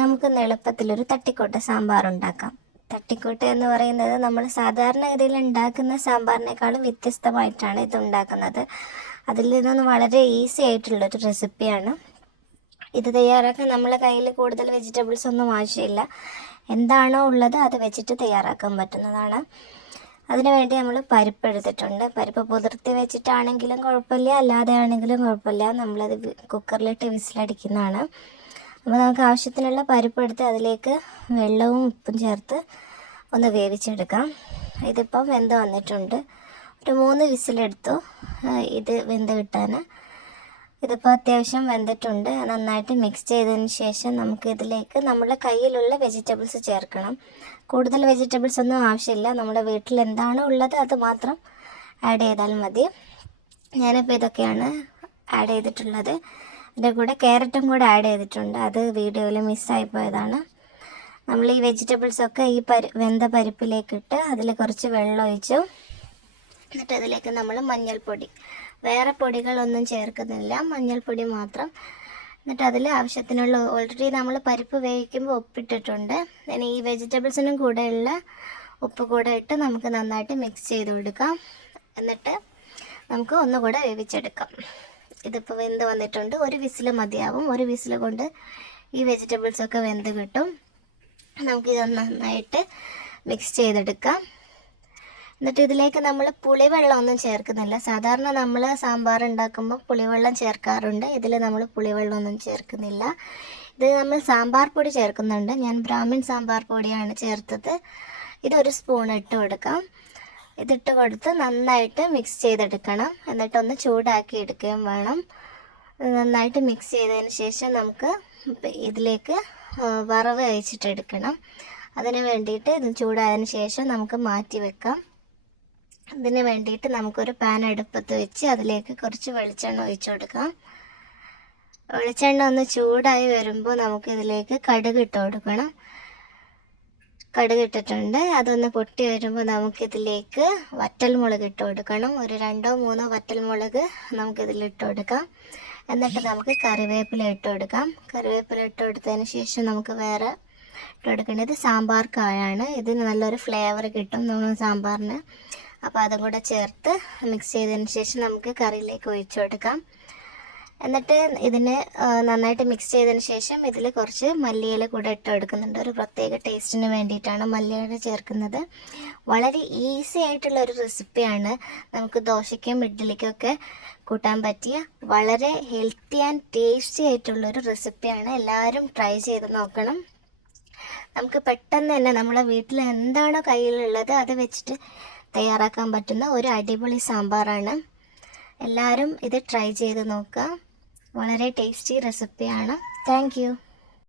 നമുക്കിന്ന് എളുപ്പത്തിലൊരു തട്ടിക്കോട്ട് സാമ്പാർ ഉണ്ടാക്കാം തട്ടിക്കോട്ട എന്ന് പറയുന്നത് നമ്മൾ സാധാരണഗതിയിൽ ഉണ്ടാക്കുന്ന സാമ്പാറിനേക്കാളും വ്യത്യസ്തമായിട്ടാണ് ഇത് ഉണ്ടാക്കുന്നത്. അതിൽ നിന്നും വളരെ ഈസി ആയിട്ടുള്ളൊരു റെസിപ്പിയാണ്. ഇത് തയ്യാറാക്കാൻ നമ്മളെ കയ്യിൽ കൂടുതൽ വെജിറ്റബിൾസ് ഒന്നും ആവശ്യമില്ല. എന്താണോ ഉള്ളത് അത് വെച്ചിട്ട് തയ്യാറാക്കാൻ പറ്റുന്നതാണ്. അതിനുവേണ്ടി നമ്മൾ പരിപ്പ് എടുത്തിട്ടുണ്ട്. പരിപ്പ് പുതിർത്തി വെച്ചിട്ടാണെങ്കിലും കുഴപ്പമില്ല. അല്ലാതെ ആണെങ്കിലും കുഴപ്പമില്ല. നമ്മളത് കുക്കറിലിട്ട് വിസിലടിക്കുന്നതാണ്. അപ്പോൾ നമുക്ക് ആവശ്യത്തിനുള്ള പരിപ്പ് എടുത്ത് അതിലേക്ക് വെള്ളവും ഉപ്പും ചേർത്ത് ഒന്ന് വേവിച്ചെടുക്കാം. ഇതിപ്പം വെന്ത് വന്നിട്ടുണ്ട്. ഒരു മൂന്ന് വിസിലെടുത്തു. ഇത് വെന്ത് കിട്ടാൻ ഇതിപ്പോൾ അത്യാവശ്യം വെന്തിട്ടുണ്ട്. നന്നായിട്ട് മിക്സ് ചെയ്തതിന് ശേഷം നമുക്ക് ഇതിലേക്ക് നമ്മുടെ കയ്യിലുള്ള വെജിറ്റബിൾസ് ചേർക്കണം. കൂടുതൽ വെജിറ്റബിൾസ് ഒന്നും ആവശ്യമില്ല. നമ്മുടെ വീട്ടിൽ എന്താണോ ഉള്ളത് അത് മാത്രം ആഡ് ചെയ്താൽ മതി. ഞാനിപ്പോൾ ഇതൊക്കെയാണ് ആഡ് ചെയ്തിട്ടുള്ളത്. ഇതിന്റെ കൂടെ ക്യാരറ്റും കൂടെ ആഡ് ചെയ്തിട്ടുണ്ട്. അത് വീഡിയോയിൽ മിസ്സായി പോയതാണ്. നമ്മൾ ഈ വെജിറ്റബിൾസൊക്കെ ഈ പരി വെന്ത പരിപ്പിലേക്കിട്ട് അതിൽ കുറച്ച് വെള്ളം ഒഴിച്ചു. എന്നിട്ട് അതിലേക്ക് നമ്മൾ മഞ്ഞൾപ്പൊടി. വേറെ പൊടികളൊന്നും ചേർക്കുന്നില്ല. മഞ്ഞൾപ്പൊടി മാത്രം. എന്നിട്ട് അതിൽ ആവശ്യത്തിനുള്ള ഓൾറെഡി നമ്മൾ പരിപ്പ് വേവിക്കുമ്പോൾ ഉപ്പിട്ടിട്ടുണ്ട്. ഇനി ഈ വെജിറ്റബിൾസിനും കൂടെയുള്ള ഉപ്പ് കൂടെ ഇട്ട് നമുക്ക് നന്നായിട്ട് മിക്സ് ചെയ്ത് കൊടുക്കാം. എന്നിട്ട് നമുക്ക് ഒന്നുകൂടെ വേവിച്ചെടുക്കാം. ഇതിപ്പോൾ വെന്ത് വന്നിട്ടുണ്ട്. ഒരു വിസിൽ മതിയാവും. ഒരു വിസിൽ കൊണ്ട് ഈ വെജിറ്റബിൾസ് ഒക്കെ വെന്ത് കിട്ടും. നമുക്കിത് നന്നായിട്ട് മിക്സ് ചെയ്തെടുക്കാം. എന്നിട്ട് ഇതിലേക്ക് നമ്മൾ പുളിവെള്ളം ഒന്നും ചേർക്കുന്നില്ല. സാധാരണ നമ്മൾ സാമ്പാർ ഉണ്ടാക്കുമ്പോൾ പുളിവെള്ളം ചേർക്കാറുണ്ട്. ഇതിൽ നമ്മൾ പുളിവെള്ളം ഒന്നും ചേർക്കുന്നില്ല. ഇത് നമ്മൾ സാമ്പാർ പൊടി ചേർക്കുന്നുണ്ട്. ഞാൻ ബ്രാഹ്മിൻ സാമ്പാർ പൊടിയാണ് ചേർത്തത്. ഇതൊരു സ്പൂൺ ഇട്ട് കൊടുക്കാം. ഇതിട്ട് കൊടുത്ത് നന്നായിട്ട് മിക്സ് ചെയ്തെടുക്കണം. എന്നിട്ടൊന്ന് ചൂടാക്കി എടുക്കുകയും വേണം. നന്നായിട്ട് മിക്സ് ചെയ്തതിന് ശേഷം നമുക്ക് ഇതിലേക്ക് വറവ് അയച്ചിട്ടെടുക്കണം അതിന് വേണ്ടിയിട്ട് ഇത് ചൂടായതിന് ശേഷം നമുക്ക് മാറ്റി വെക്കാം. ഇതിന് വേണ്ടിയിട്ട് നമുക്കൊരു പാൻ അടുപ്പത്ത് വെച്ച് അതിലേക്ക് കുറച്ച് വെളിച്ചെണ്ണ ഒഴിച്ചു കൊടുക്കാം. വെളിച്ചെണ്ണ ഒന്ന് ചൂടായി വരുമ്പോൾ നമുക്കിതിലേക്ക് കടുക് ഇട്ട് കൊടുക്കണം. കടുക് ഇട്ടിട്ടുണ്ട് അതൊന്ന് പൊട്ടി വരുമ്പോൾ നമുക്കിതിലേക്ക് വറ്റൽമുളക് ഇട്ട് കൊടുക്കണം. ഒരു രണ്ടോ മൂന്നോ വറ്റൽമുളക് നമുക്കിതിൽ ഇട്ട് കൊടുക്കാം. എന്നിട്ട് നമുക്ക് കറിവേപ്പില ഇട്ട് കൊടുക്കാം. കറിവേപ്പില ഇട്ട് കൊടുത്തതിന് ശേഷം നമുക്ക് വേറെ ഇട്ട് കൊടുക്കേണ്ടത് സാമ്പാർ കായാണ്. ഇതിന് നല്ലൊരു ഫ്ലേവർ കിട്ടും നമ്മൾ സാമ്പാറിന്. അപ്പോൾ അതും കൂടെ ചേർത്ത് മിക്സ് ചെയ്തതിന് ശേഷം നമുക്ക് കറിയിലേക്ക് ഒഴിച്ചു കൊടുക്കാം. എന്നിട്ട് ഇതിനെ നന്നായിട്ട് മിക്സ് ചെയ്തതിന് ശേഷം ഇതിൽ കുറച്ച് മല്ലിയില കൂടെ ഇട്ട് എടുക്കുന്നുണ്ട് ഒരു പ്രത്യേക ടേസ്റ്റിന് വേണ്ടിയിട്ടാണ് മല്ലിയില ചേർക്കുന്നത്. വളരെ ഈസി ആയിട്ടുള്ള ഒരു റെസിപ്പിയാണ് നമുക്ക് ദോശയ്ക്കും ഇഡ്ഡലിക്കും ഒക്കെ കൂട്ടാൻ പറ്റിയ വളരെ ഹെൽത്തി ആൻഡ് ടേസ്റ്റി ആയിട്ടുള്ള ഒരു റെസിപ്പിയാണ് എല്ലാവരും ട്രൈ ചെയ്ത് നോക്കണം. നമുക്ക് പെട്ടെന്ന് തന്നെ നമ്മളെ വീട്ടിൽ എന്താണോ കയ്യിലുള്ളത് അത് വെച്ചിട്ട് തയ്യാറാക്കാൻ പറ്റുന്ന ഒരു അടിപൊളി സാമ്പാറാണ്. എല്ലാവരും ഇത് ട്രൈ ചെയ്ത് നോക്കുക. വളരെ ടേസ്റ്റി റെസിപ്പിയാണ് താങ്ക്